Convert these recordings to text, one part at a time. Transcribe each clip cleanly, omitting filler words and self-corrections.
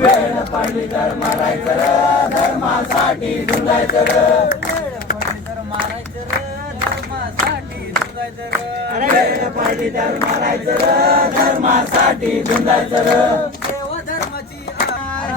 वेळ पडली तर मारायचं र, धर्मासाठी झुंजायचं र. वेळ पडली तर मारायचं र, धर्मासाठी झुंजायचं र. देवा धर्माची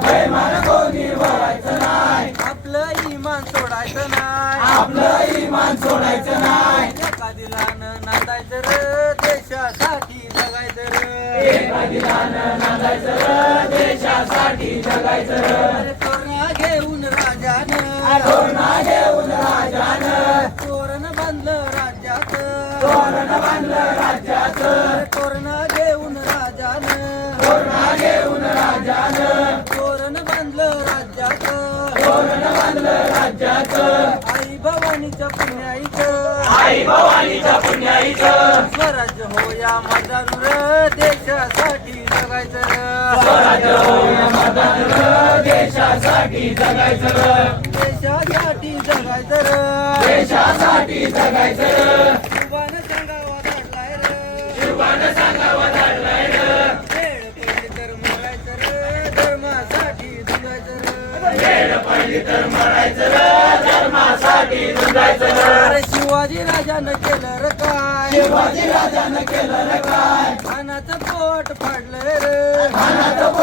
बेईमान कोणी व्हायचं नाही, आपलं इमान सोडायचं नाही, आपलं इमान सोडायचं नाही. एका दिलानं नांदायचं र, देशासाठी जगायचं र. एका दिलानं नांदायचं र, देशासाठी जगायचं र. तोरणा घेऊन राजानं, तोरणा घेऊन राजानं, तोरण बांधलं राज्यात, तोरण बांधलं राज्याचं. तोरणा घेऊन राजानं, तोरणा घेऊन राजानं, तोरण बांधलं राज्यात. तोरण बांधलं राज्याचं. आई भवानीच्या पुण्याईचं, आई भवानीच्या पुण्याईचं. स्वराज्य हो या माझा र, देशासाठी जगायचं र. स्वराज्य होय मतदान र, देशासाठी जगायचं र. देशासाठी जगायचं र. देशासाठी जगायचं र. शिवानं सांगावा धाडलाय र, शिवानं सांगावा धाडलाय र. वेळ पडली तर मरायचं र, धर्मासाठी झुंजायचं र. वेळ पडली तर मरायचं र, धर्मासाठी झुंजायचं र. अरे शिवाजी राजानं केलं र काय, शिवाजी राजानं केलं र काय, खानाचं पोट फाडलंय र, खानाचं